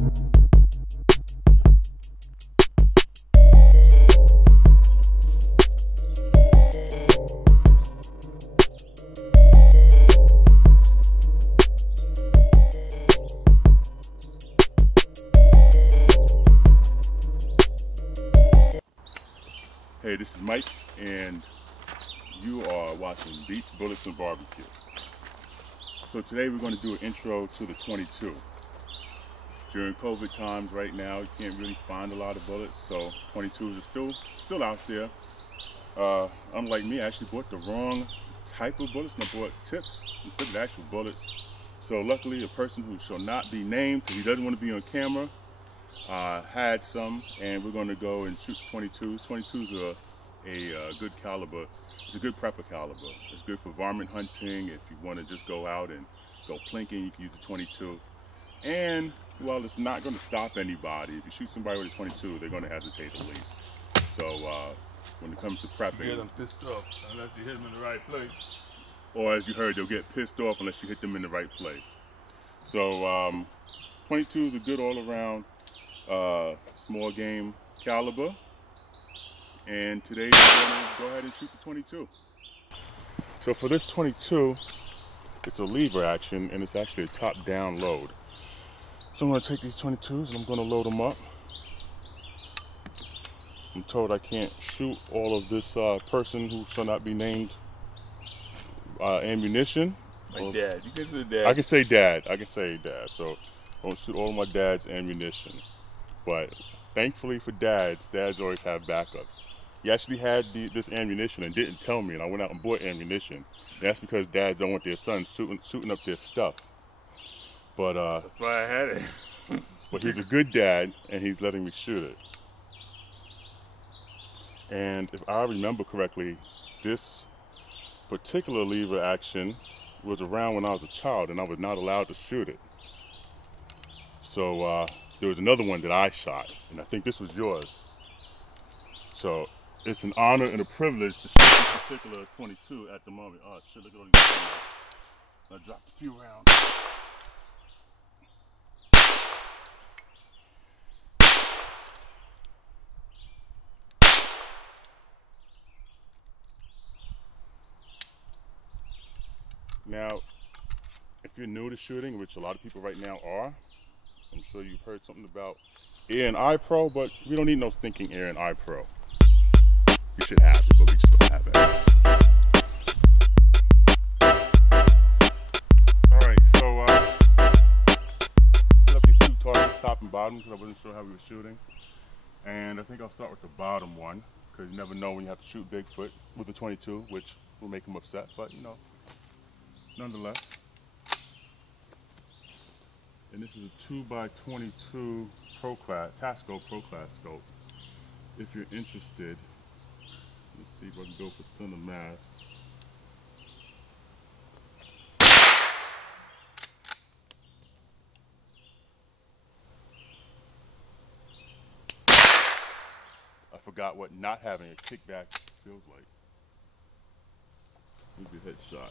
Hey, this is Mike, and you are watching Beats, Bullets, and Barbecue. So today we're going to do an intro to the 22. During COVID times right now, you can't really find a lot of bullets, so 22s are still out there. Unlike me, I actually bought the wrong type of bullets, and I bought tips instead of the actual bullets. So luckily, a person who shall not be named, because he doesn't want to be on camera, had some, and we're going to go and shoot 22s. 22s are a good caliber. It's a good prepper caliber. It's good for varmint hunting. If you want to just go out and go plinking, you can use the 22. And, well, it's not going to stop anybody. If you shoot somebody with a 22, they're going to hesitate at least. So when it comes to prepping, get them pissed off unless you hit them in the right place. Or as you heard, they'll get pissed off unless you hit them in the right place. So 22s are good all around. Small game caliber, and today we're going to go ahead and shoot the 22. So for this 22, it's a lever action, and it's actually a top-down load. So I'm going to take these 22s and I'm going to load them up. I'm told I can't shoot all of this person who shall not be named ammunition. Like dad, you can say dad. I can say dad. I can say dad. So I won't shoot all of my dad's ammunition. But thankfully for dads always have backups. He actually had this ammunition and didn't tell me, and I went out and bought ammunition. And that's because dads don't want their sons shooting up their stuff. But that's why I had it. But he's a good dad, and he's letting me shoot it. And if I remember correctly, this particular lever action was around when I was a child, and I was not allowed to shoot it. So there was another one that I shot, and I think this was yours. So it's an honor and a privilege to shoot this particular 22 at the moment. Oh shit, look at all these things. I dropped a few rounds. Now, if you're new to shooting, which a lot of people right now are, I'm sure you've heard something about Air and Eye Pro, but we don't need no stinking Air and Eye Pro. We should have it, but we just don't have it. Alright, so set up these two targets, top and bottom, because I wasn't sure how we were shooting. And I think I'll start with the bottom one, because you never know when you have to shoot Bigfoot with a 22, which will make him upset, but you know, nonetheless. And this is a 2x22 Tasco Pro Class scope. If you're interested, let's see if I can go for center mass. I forgot what not having a kickback feels like. Maybe a headshot.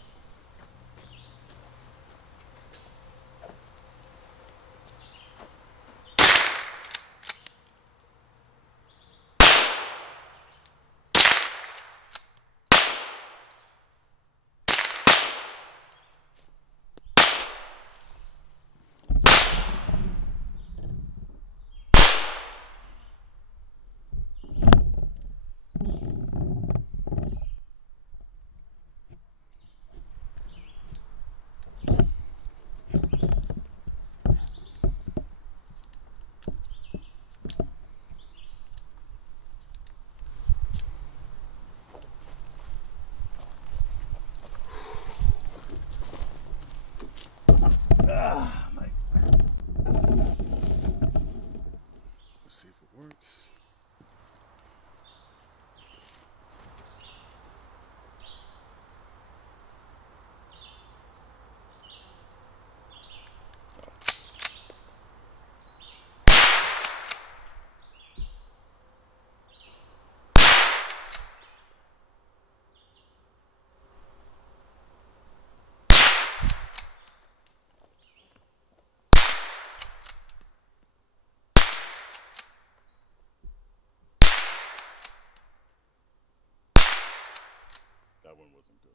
wasn't good.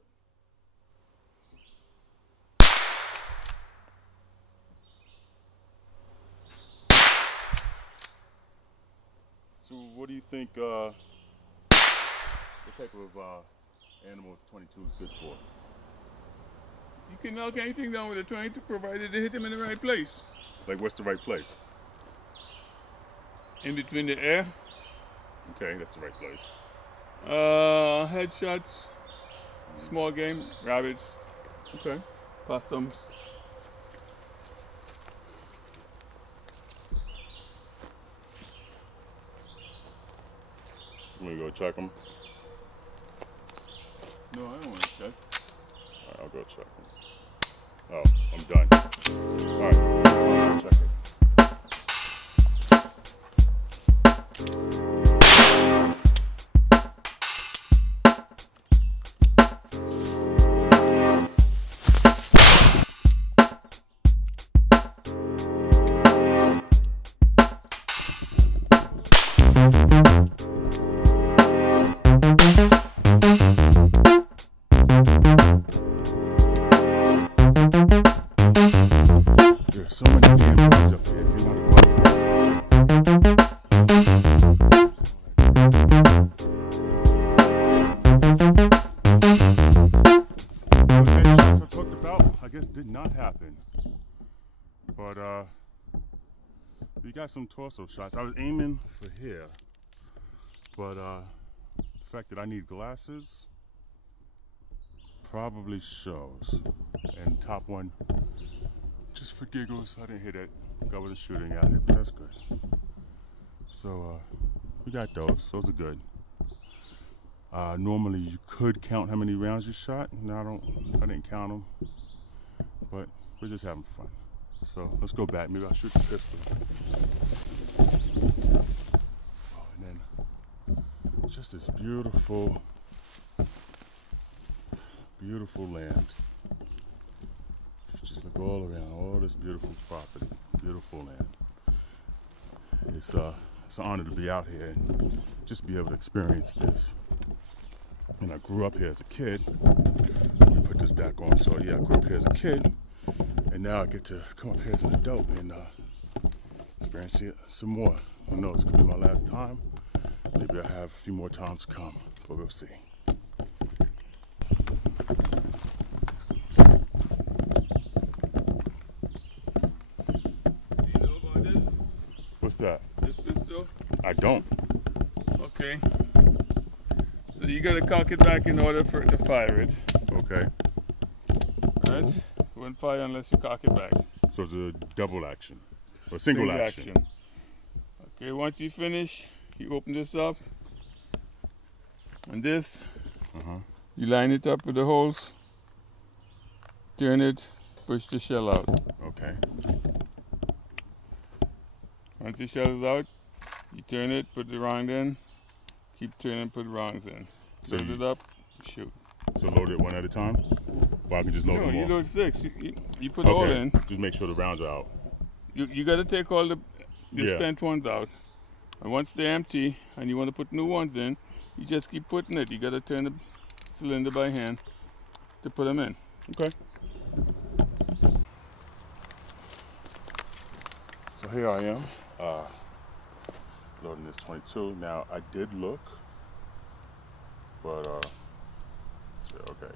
So what do you think, what type of animal the 22 is good for? You can knock anything down with a 22 provided they hit him in the right place. Like, what's the right place? In between the air. Okay, that's the right place. Headshots, small game, rabbits, Okay. possums. You want to go check them? No, I don't want to check. All right, I'll go check them. Oh, I'm done. All right, I'll check it. There's so many damn bugs up here. If you're not a bug person. Those headshots I talked about, I guess, did not happen. But we got some torso shots. I was aiming for here, but the fact that I need glasses probably shows. And top one, just for giggles, I didn't hit it. I wasn't shooting at it, but that's good. So we got those. Those are good. Normally you could count how many rounds you shot. No, I didn't count them. But we're just having fun. So let's go back. Maybe I'll shoot the pistol. Oh, and then just this beautiful, beautiful land. Just look all around, all this beautiful property, beautiful land. It's an honor to be out here and just be able to experience this. And I grew up here as a kid. Let me put this back on. So yeah, I grew up here as a kid, and now I get to come up here as an adult and experience it some more. Who knows? It could be my last time. Maybe I have a few more times to come, but we'll see. What's that? This pistol? I don't. Okay. So you gotta cock it back in order for it to fire it. Okay. Right? It won't fire unless you cock it back. So it's a double action. Or single action. Okay, once you finish, you open this up. And this, you line it up with the holes. Turn it, push the shell out. Okay. Once the shell is out, you turn it, put the round in, keep turning, put rounds in. So Load it up, shoot. So load it one at a time? Or I can just load them all? No, you load 6. You put all in. Just make sure the rounds are out. You got to take all the spent ones out. And once they're empty and you want to put new ones in, you just keep putting it. You got to turn the cylinder by hand to put them in. Okay. So here I am, loading this 22. Now I did look, but yeah, okay.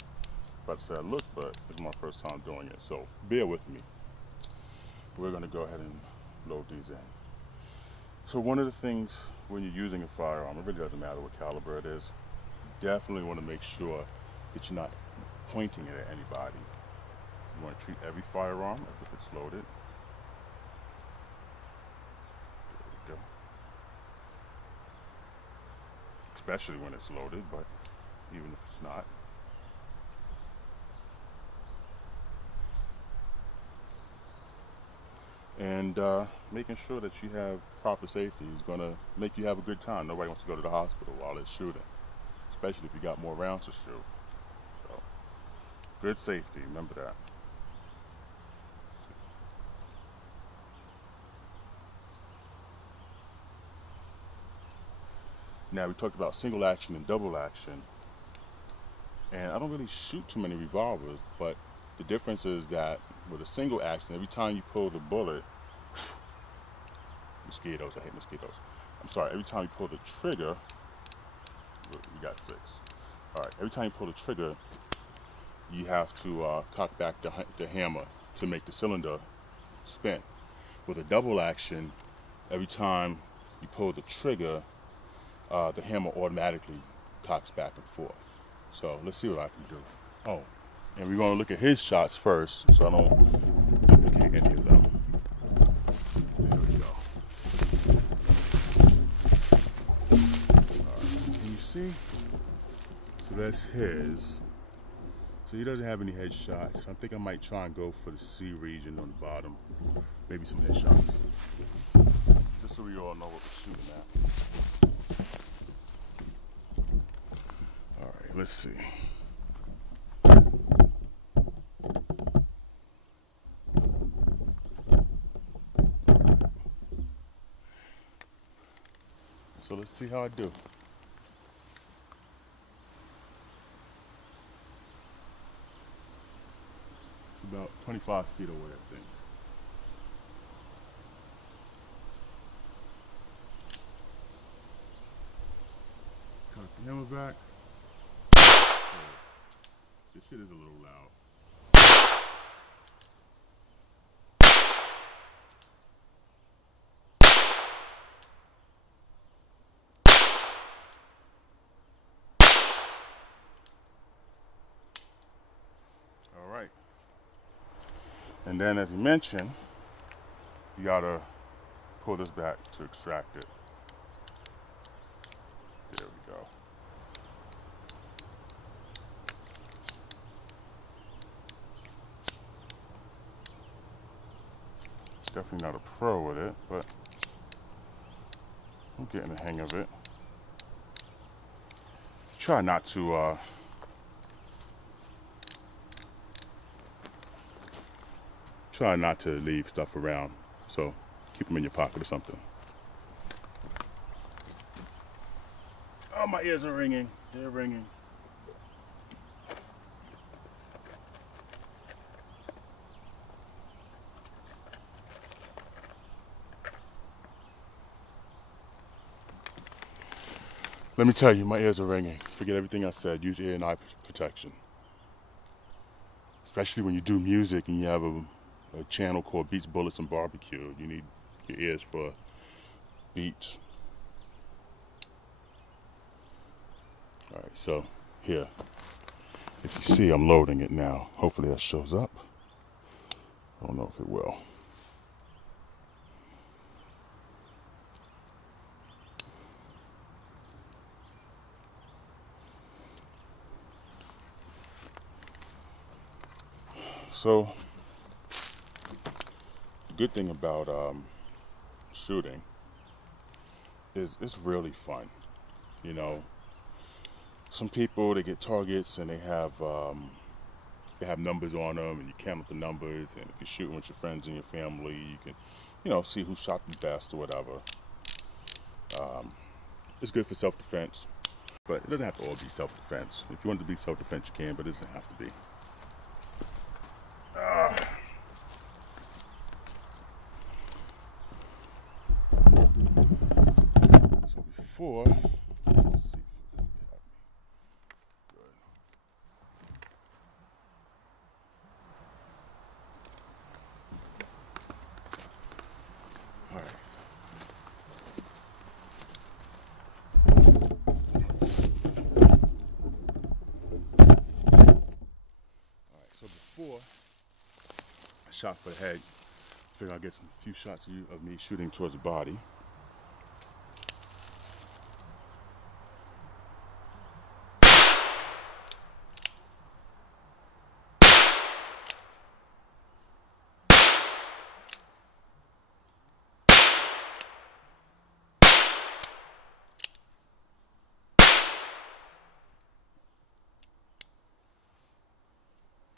About to say I looked, but it's my first time doing it, so bear with me. We're gonna go ahead and load these in. So one of the things when you're using a firearm, it really doesn't matter what caliber it is, you definitely want to make sure that you're not pointing it at anybody. You want to treat every firearm as if it's loaded. There we go. Especially when it's loaded, but even if it's not. And making sure that you have proper safety is going to make you have a good time. Nobody wants to go to the hospital while it's shooting, especially if you got more rounds to shoot. So, good safety, remember that. Now we talked about single action and double action. And I don't really shoot too many revolvers, but the difference is that with a single action, every time you pull the bullet, mosquitoes, I hate mosquitoes. I'm sorry, every time you pull the trigger, we got 6. All right, every time you pull the trigger, you have to cock back the hammer to make the cylinder spin. With a double action, every time you pull the trigger, the hammer automatically cocks back and forth. So let's see what I can do. Oh, and we're going to look at his shots first, so I don't duplicate any of them. There we go. All right, can you see? So that's his. So he doesn't have any headshots. I think I might try and go for the C region on the bottom. Maybe some headshots. Just so we all know what we're shooting at. All right, let's see. So let's see how I do. About 25 feet away, I think. Cut the hammer back. This shit is a little loud. All right. And then, as you mentioned, you gotta pull this back to extract it. There we go. Definitely not a pro with it, but I'm getting the hang of it. Try not to leave stuff around, so keep them in your pocket or something. Oh, my ears are ringing. They're ringing. Let me tell you, my ears are ringing. Forget everything I said. Use ear and eye protection. Especially when you do music and you have a channel called Beats, Bullets, and Barbecue. You need your ears for beats. All right, so here, if you see, I'm loading it now. Hopefully that shows up. I don't know if it will. So, the good thing about shooting is it's really fun. You know, some people, they get targets and they have numbers on them, and you count up the numbers, and if you're shooting with your friends and your family, you can, you know, see who shot the best or whatever. It's good for self-defense, but it doesn't have to all be self-defense. If you want it to be self-defense, you can, but it doesn't have to be. So before, let's see if you have me. Good. All right. All right. So before I shot for the head, I figured I'd get some few shots of me shooting towards the body.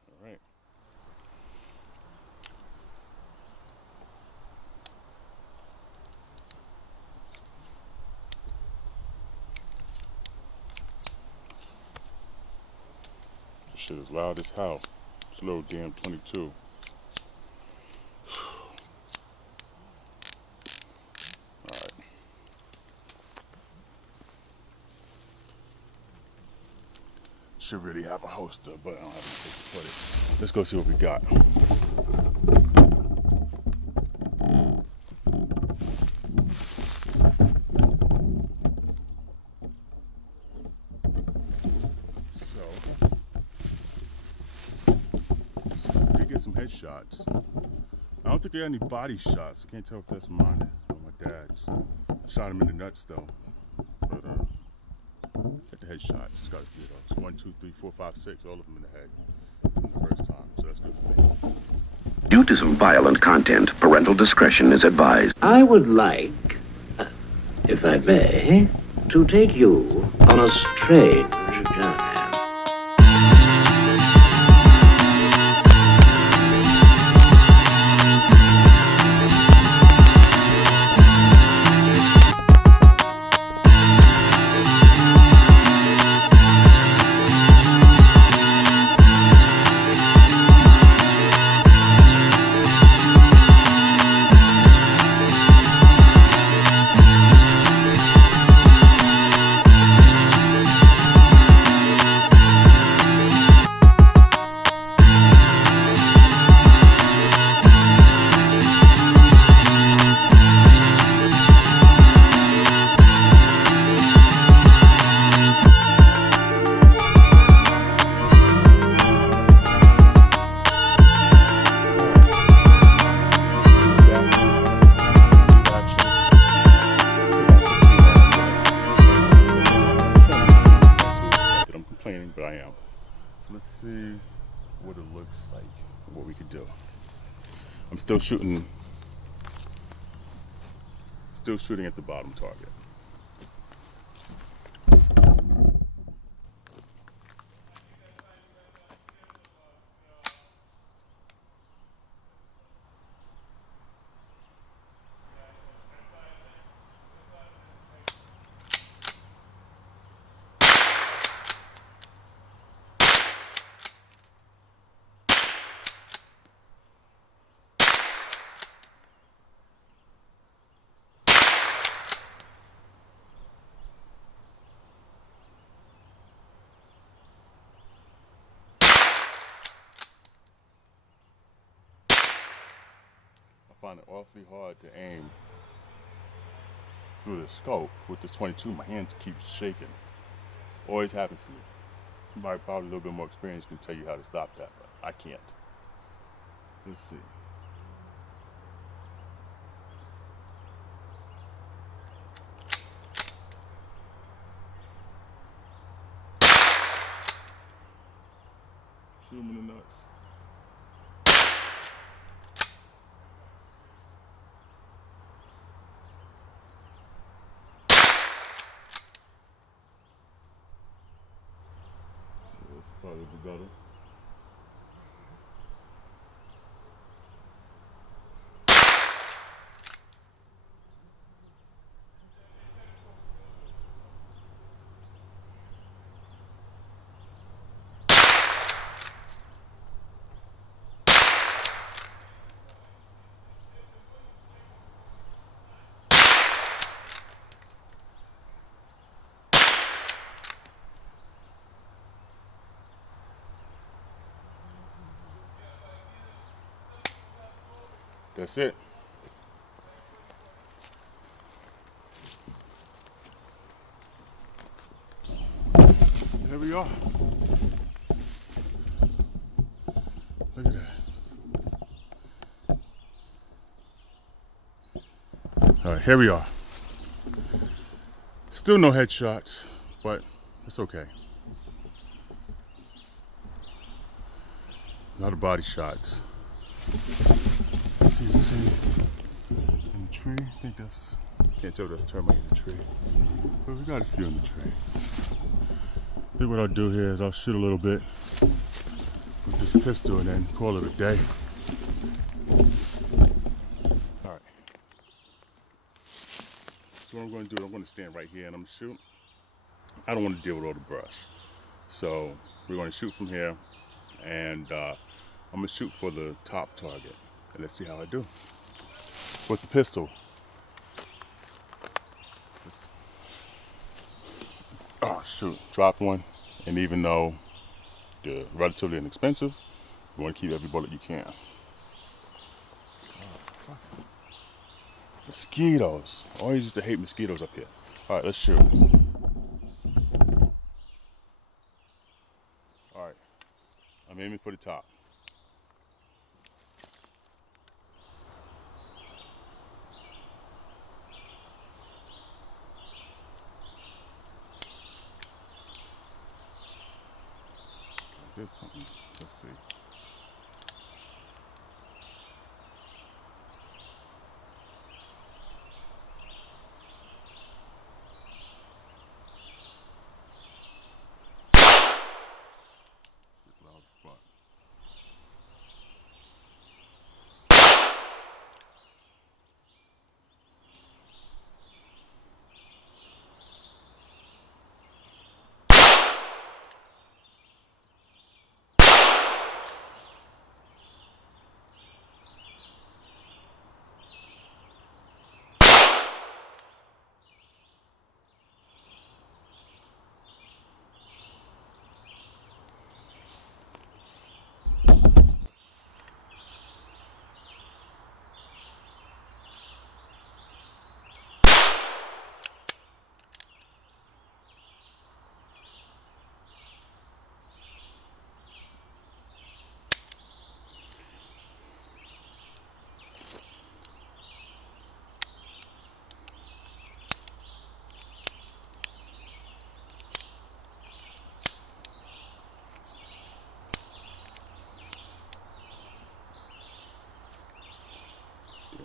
All right. shit is loud as hell. It's a little damn 22. Alright. Should really have a holster, but I don't have a place to put it. Let's go see what we got. So we get some headshots. I don't think we had any body shots. I can't tell if that's mine or my dad's. I shot him in the nuts though. But get the headshots. Got a few of those. 1, 2, 3, 4, 5, 6. All of them in the head from the first time. So that's good for me. Due to some violent content, parental discretion is advised. I would like, if I may, to take you on a strange journey. But I am. So let's see what it looks like, what we could do. I'm still shooting at the bottom target. I find it awfully hard to aim through the scope with this 22. My hand keeps shaking. Always happens for me. Somebody probably a little bit more experienced can tell you how to stop that, but I can't. Let's see. Shoot him in the nuts. Probably be better. That's it. There we are. Look at that. All right, here we are. Still no headshots, but it's okay. A lot of body shots. See in the tree. I think that's, can't tell if that's termite in the tree, but we got a few in the tree. I think what I'll do here is I'll shoot a little bit with this pistol and then call it a day. All right. So what I'm going to do, I'm going to stand right here and I'm going to shoot. I don't want to deal with all the brush, so we're going to shoot from here, and I'm going to shoot for the top target, and let's see how I do with the pistol. Oh shoot, dropped one, and even though they're relatively inexpensive, you want to keep every bullet you can. Mosquitoes. I always used to hate mosquitoes up here. All right, let's shoot. All right, I'm aiming for the top. I did something. Let's see. Loud fun.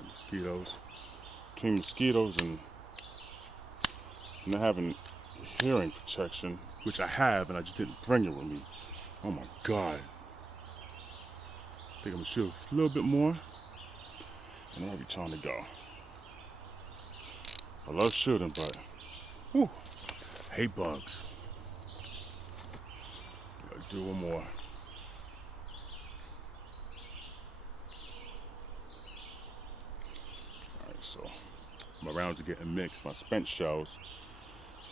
Mosquitoes. Between mosquitoes and not having hearing protection, which I have, and I just didn't bring it with me. Oh my God. I think I'm gonna shoot a little bit more, and I'll be trying to go. I love shooting, but whew, I hate bugs. Gotta do one more. So my rounds are getting mixed. My spent shells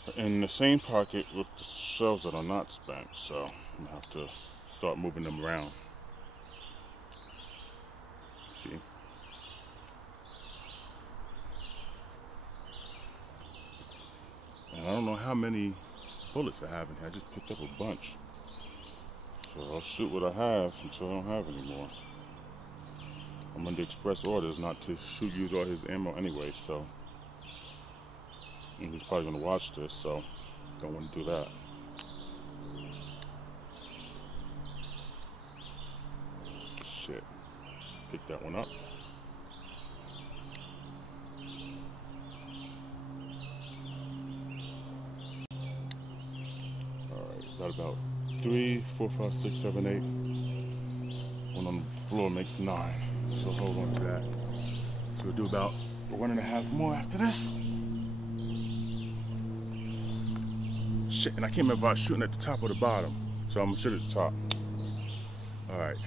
are in the same pocket with the shells that are not spent, so I'm gonna have to start moving them around. See? And I don't know how many bullets I have in here. I just picked up a bunch. So I'll shoot what I have until I don't have any more. I'm under express orders not to use all his ammo anyway, so. And he's probably gonna watch this, so don't want to do that. Shit. Pick that one up. Alright, got about 3, 4, 5, 6, 7, 8. One on the floor makes 9. So hold on to that. So we'll do about 1.5 more after this. Shit, and I can't remember if I was shooting at the top or the bottom. So I'm gonna shoot at the top. Alright.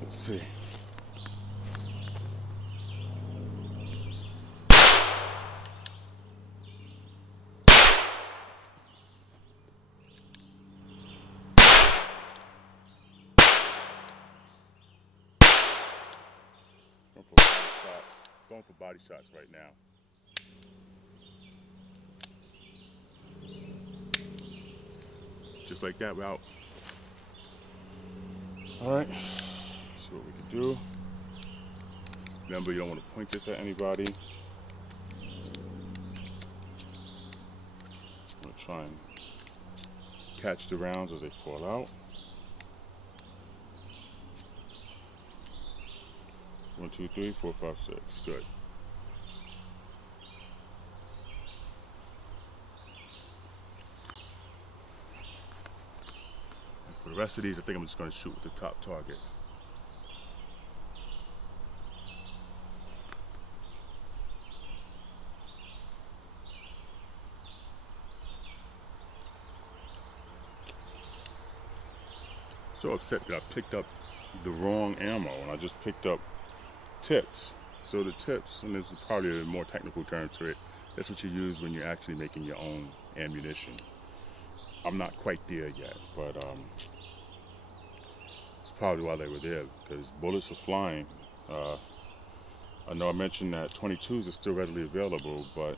Let's see. Going for body shots right now. Just like that, we're out. Alright, see what we can do. Remember, you don't want to point this at anybody. I'm going to try and catch the rounds as they fall out. 1, 2, 3, 4, 5, 6. Good. And for the rest of these, I think I'm just going to shoot with the top target. so upset that I picked up the wrong ammo, and I just picked up tips. So the tips, and there's probably a more technical term to it, that's what you use when you're actually making your own ammunition. I'm not quite there yet, but it's probably why they were there, because bullets are flying. I know I mentioned that 22s are still readily available, but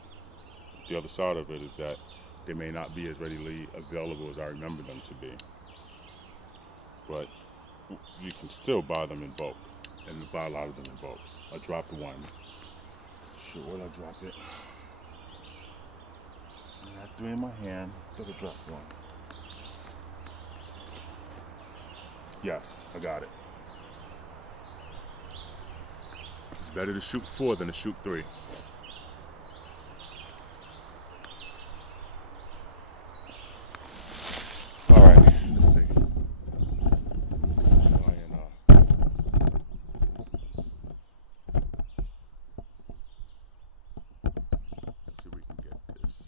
the other side of it is that they may not be as readily available as I remember them to be. But you can still buy them in bulk, and buy a lot of them in bulk. I dropped one. Sure, where'd I drop it? I got three in my hand, but I dropped one. Yes, I got it. It's better to shoot 4 than to shoot 3. All right, let's see. Try and let's see if we can get this.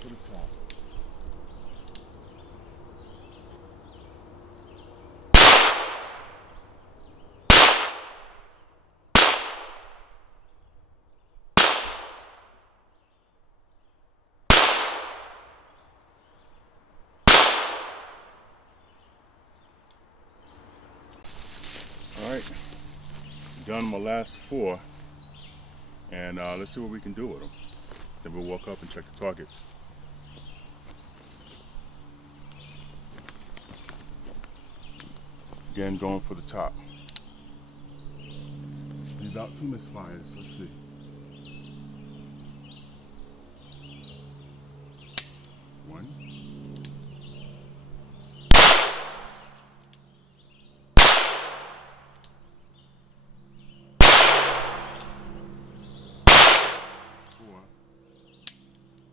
To the top. All right, done my last 4, and let's see what we can do with them. Then we'll walk up and check the targets. Again, going for the top. About 2 misfires, let's see. One.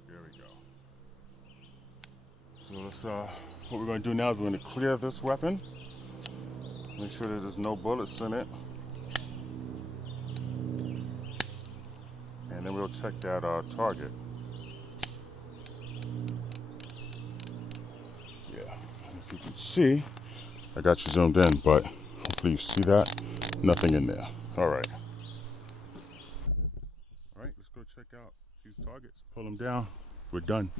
There we go. So let's, what we're going to do now is we're going to clear this weapon. Make sure that there's no bullets in it. And then we'll check that target. Yeah, if you can see, I got you zoomed in, but hopefully you see that. Nothing in there. All right. All right, let's go check out these targets. Pull them down. We're done.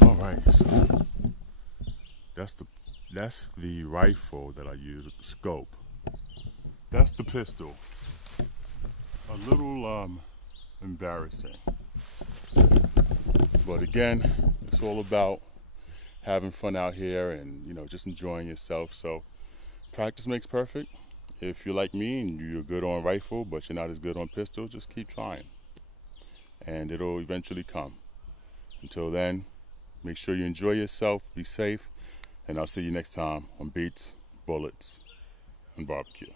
All right, so that's the rifle that I use with the scope. That's the pistol. A little embarrassing. But again, it's all about having fun out here and, you know, just enjoying yourself. So practice makes perfect. If you're like me and you're good on rifle, but you're not as good on pistol, just keep trying. And it'll eventually come. Until then, make sure you enjoy yourself, be safe, and I'll see you next time on Beats, Bullets, and Barbecue.